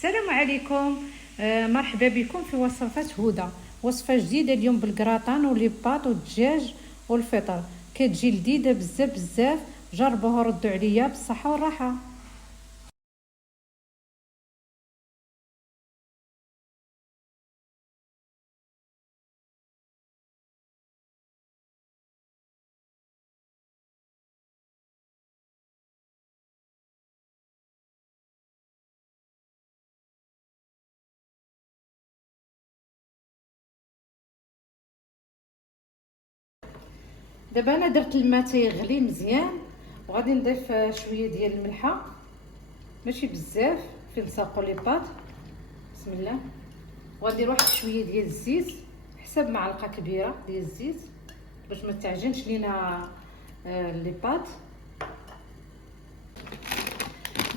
السلام عليكم. مرحبا بكم في وصفات هدى. وصفه جديده اليوم بالكراطان ولي باط والدجاج والفطر، كتجي لذيذه بزاف بزاف. جربوها ردوا عليا بالصحه والراحه. دابا انا درت الماء تيغلي مزيان، وغادي نضيف شويه ديال الملحه، ماشي بزاف، فين نساقوا لي باط. بسم الله. وغندير واحد شويه ديال الزيت، حسب معلقه كبيره ديال الزيت باش ما تعجنش لينا لي باط.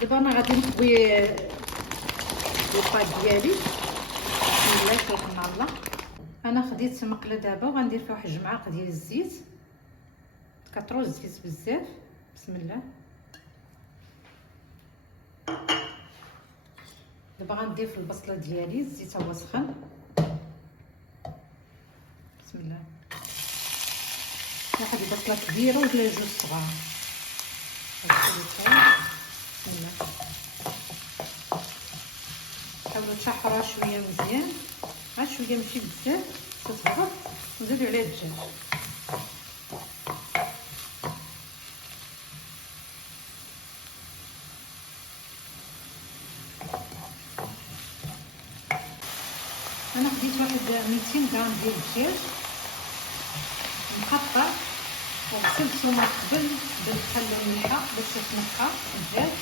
دابا انا غادي نطوي لي باط ديالي. بسم الله توكلنا على الله. انا خديت مقله دابا وغندير فيها واحد جمعاق ديال الزيت، كترو الزيت بزاف. بسم الله. دابا غنضيف البصله ديالي، الزيت هو سخن. بسم الله. واحد البصله كبيره ولا جوج صغار. بسم الله. حاولوا تشحروها شويه مزيان، غير شويه ماشي بزاف، تتهبط. نزيدو عليها الدجاج. انا خديت واحد 200 غرام ديال الدجاج مقطع، وغسلته من قبل بالخل والملحه باش يتنقى الدجاج.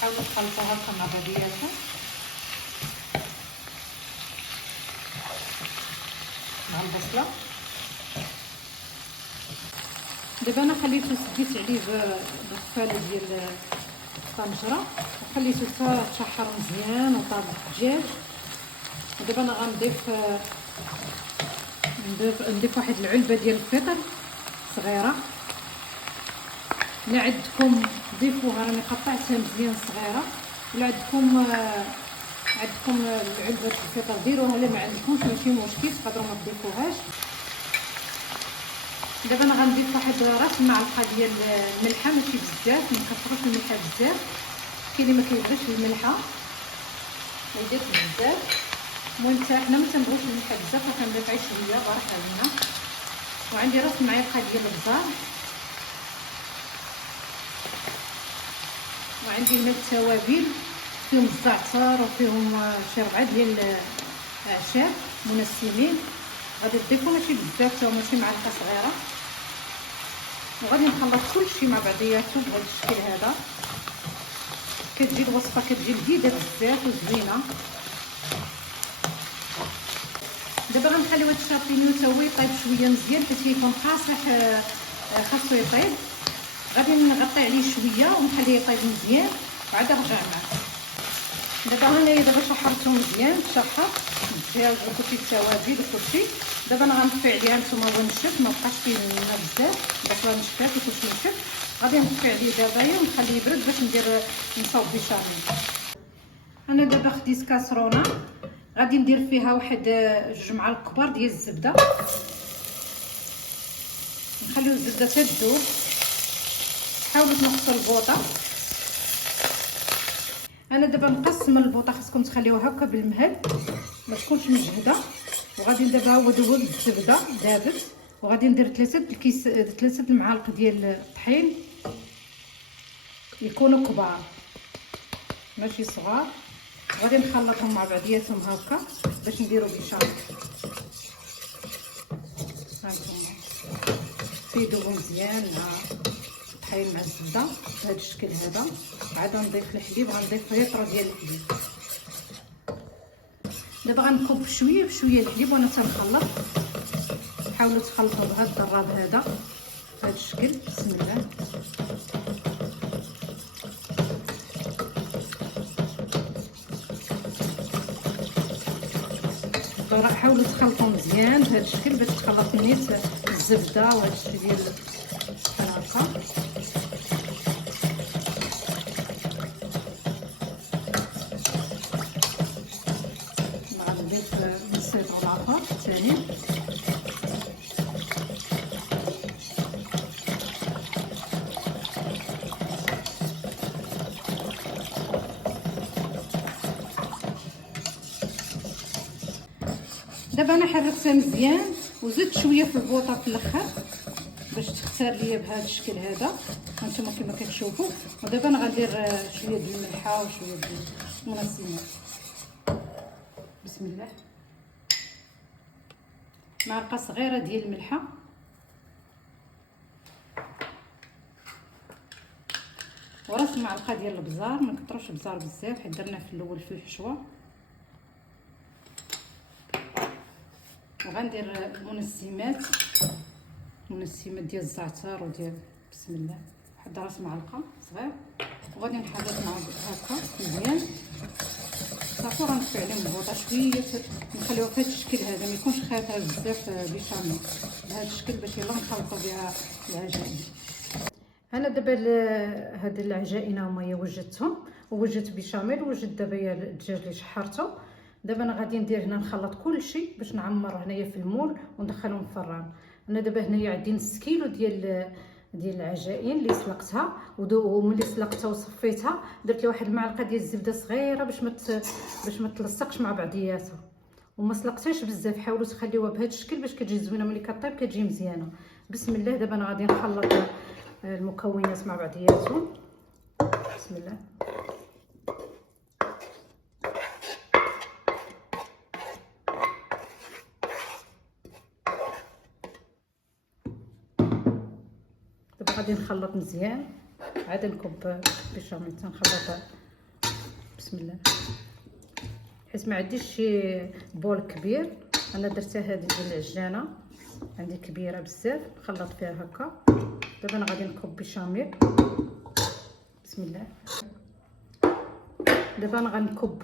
حاولوا تخلطوها هكا مع بعضياتها مع البصله. دابا انا خليته، سديت عليه بالفاله ديال الطنجره وخليته حتى تشحر مزيان وطاب الدجاج. ودابا انا غنضيف واحد العلبه ديال الفطر صغيره. الا عندكم ضيفوها، راني قطعتها مزيان صغيره. الا عندكم العلبه الفطر ديروها، الا ما عندكمش ماشي مشكل، تقدروا ما تضيفوهاش. دابا انا غنضيف واحد راس معلقه ديال الملحه، ماشي بزاف، ما كثروش الملحه بزاف. كاين اللي ما كيبغيش الملحه ما يديرش بزاف. المهم حنا ما تنبغيوش الملحه بزاف، فكنضيف غير شويه بارحه لنا. وعندي راس معلقه ديال البزار، وعندي هنا التوابل، فيهم الزعتر وفيهم شي 4 ديال الاعشاب منسمين. غادي تضيفوا ماشي بزاف، حتى هما شي معلقه صغيره. وغادي نخلط كلشي مع بعضياتو بهذا الشكل هذا. كتجي الوصفه كتجي لذيذه بزاف وزوينه. دابا غنخليو هاد الشامبينيو تا هو يطيب شويه مزيان، حيت كيكون قاصح، خاصو يطيب. غادي نغطي عليه شويه ونخليه يطيب مزيان وعاد نرجع معاه. دابا هنايا شحرته مزيان، تشحر الدجاج وكلشي، التوابل وكلشي. دابا انا غنطفي عليها، نتوما هو نشف، ما بقاش فيه الماء بزاف، البصله نشفات وكلشي نشف. غادي نطفي عليه دابا ونخليه يبرد باش نصاوب بيشاميل. انا دابا خديت كاسرونه، غادي ندير فيها واحد 2 معالق كبار ديال الزبده. نخليو الزبده تذوب. حاولوا تنقصوا البوطه. انا دابا مقسمه البوطه، خاصكم تخليوها هكا بالمهل ما تكونش مجهده. وغادي دابا هو دوب الزبده دابت، وغادي ندير 3 المعالق ديال الطحين، يكونوا كبار ماشي صغار. غادي نخلطهم مع بعضياتهم هكا باش نديرو بيشاميل. هانتوما تيذوبوا مزيان مع الطحين مع الزبده بهذا الشكل هذا. عاد نضيف الحليب، غنضيف لتر ديال الحليب. دابا غنكب بشويه بشويه الحليب وانا تنخلط. حاولوا تخلطوا بهذا الضراب هذا بهذا الشكل. بسم الله. حاولوا تخلطوا مزيان بهذا الشكل باش تخلط نيت الزبده وهذا الشيء ديال هكا. دابا انا حركتها مزيان وزدت شويه في البوطه في الاخر باش تختار ليا بهذا الشكل هذا هانتوما كما كتشوفوا. ودابا انا غندير شويه ديال الملحه وشويه ديال المنسمات. بسم الله. معلقه صغيره ديال الملحه، وراس معلقه ديال البزار، ما نكثروش البزار بزاف حيت درنا في الاول في الحشوه. وغندير المنسمات ديال الزعتر وديال بسم الله واحد راس معلقه صغير، وغادي نحرك مع هكا مزيان صافي. غنطفي عليهم البوطه شويه نخليوها في هذا الشكل هذا، ما يكونش خاطر بزاف بيشاميل بهذا الشكل باش يلا نخلطوا بها العجائن. انا دابا هاد العجائن هما وجدتهم، ووجدت بيشاميل ووجدت دابا الدجاج اللي شحرته. دابا انا غادي ندير هنا نخلط كل شيء باش نعمر هنايا في المول وندخلهم الفران. انا دابا هنايا عندي نص كيلو ديال العجائن اللي سلقتها، وملي سلقتها وصفيتها درت لي واحد المعلقه ديال الزبده صغيره باش ما تلصقش مع بعضياتها، وما سلقتهاش بزاف. حاولوا تخليوها بهذا الشكل باش كتجي زوينه، ملي كطيب كتجي مزيانه. بسم الله. دابا انا غادي نخلط المكونات مع بعضياتهم. بسم الله. دابا غادي نخلط مزيان، عاد نكب بيشاميل تنخلط. بسم الله. حيت ما عنديش شي بول كبير، انا درتها هذه ديال العجانه عندي كبيره بزاف نخلط فيها هكا. دابا انا غادي نكب بيشاميل. بسم الله. دابا انا غنكب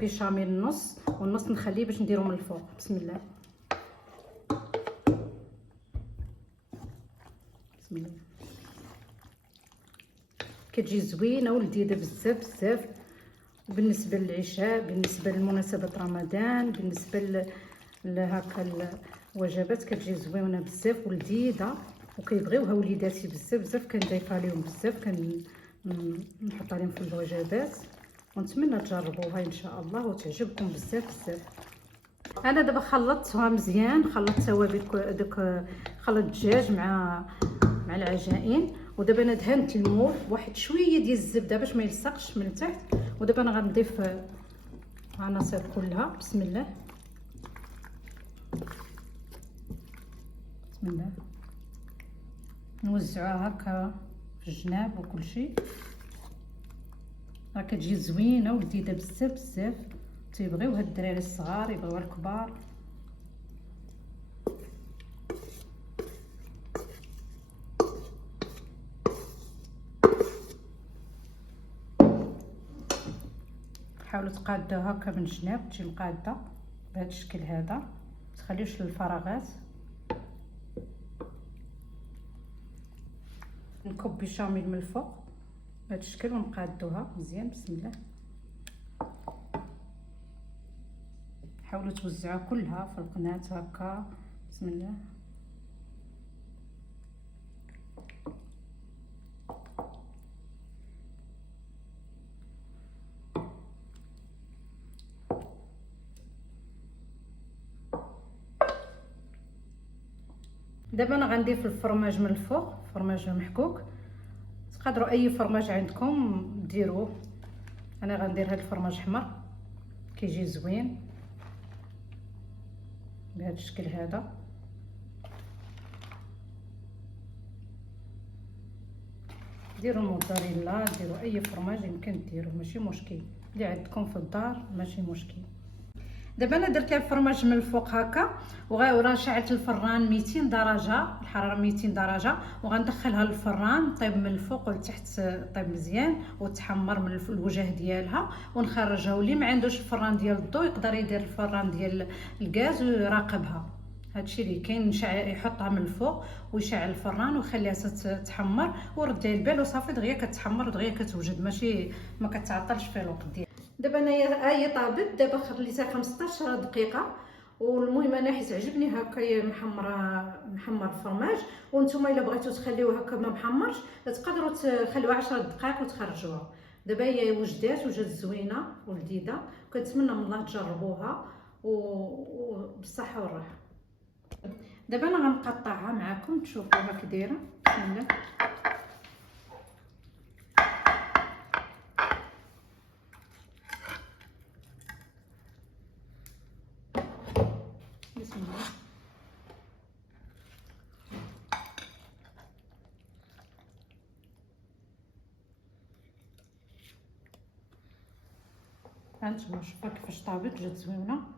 بيشاميل النص والنص نخليه باش نديرو من الفوق. بسم الله. بسم الله. كتجي زوينه ولذيذه بزاف بزاف، بالنسبه للعشاء، بالنسبه لمناسبه رمضان، بالنسبه لهكا الوجبات كتجي زوينه بزاف ولذيذه وكيبغيوها وليداتي بزاف بزاف. كنضيفها لهم بزاف، كنحط عليهم في الوجبات، ونتمنى تجربوها ان شاء الله وتعجبكم بزاف بزاف. انا دابا خلطتها مزيان، خلطت توابل دوك، خلط الدجاج مع العجائن. ودابا انا دهنت المول بواحد شويه ديال الزبده باش ما يلصقش من تحت. ودابا انا غنضيف العناصر كلها. بسم الله. بسم الله. نوزعوها هكا في الجناب وكل شيء، راه كتجي زوينه ولذيذه بزاف بزاف. تيبغيوها الدراري الصغار، يبغيوها الكبار. حاولوا تقادوها هكا من الجناب، تجي مقاده بهذا الشكل هذا، متخليوش للفراغات. نكب بيشاميل من الفوق بهذا الشكل ونقادوها مزيان. بسم الله. حاولوا توزعوها كلها في القناه هكا. بسم الله. دابا انا غنضيف الفرماج من الفوق، فرماج محكوك. تقدروا اي فرماج عندكم ديروه، انا غندير هذا الفرماج احمر كيجي زوين بهذا الشكل هذا. ديروا الموتزاريلا، ديروا اي فرماج يمكن ديروه، ماشي مشكل، اللي عندكم في الدار ماشي مشكل. دابا انا درت لها الفرماج من الفوق هكا، وراه شعلت الفران 200 درجه، الحراره 200 درجه، وغندخلها للفران طيب من الفوق ولتحت، طيب مزيان وتحمر من الوجه ديالها ونخرجها. واللي ما عندوش الفران ديال الضو يقدر يدير الفران ديال الغاز ويراقبها. هادشي اللي كاين، يحطها من الفوق ويشعل الفران ويخليها تتحمر وردي البال وصافي دغيا كتحمر ودغيا كتوجد، ماشي ما كتعطلش في الوقت ديالها. دابا انايا هي طابت، دابا خليتها 15 دقيقه. والمهم انا حيت عجبني هكا محمر الفرماج. وانتم الا بغيتو تخليوه هكا ما محمرش تقدروا تخليوها 10 دقائق وتخرجوها. دابا هي وجدات زوينه ولذيذه، كنتمنى من الله تجربوها وبالصحه والراحه. دابا انا غنقطعها معكم تشوفوها كي دايره. بسم الله. بسم الله. هانتوما شوفوا كيفاش طابت، جات زوينه.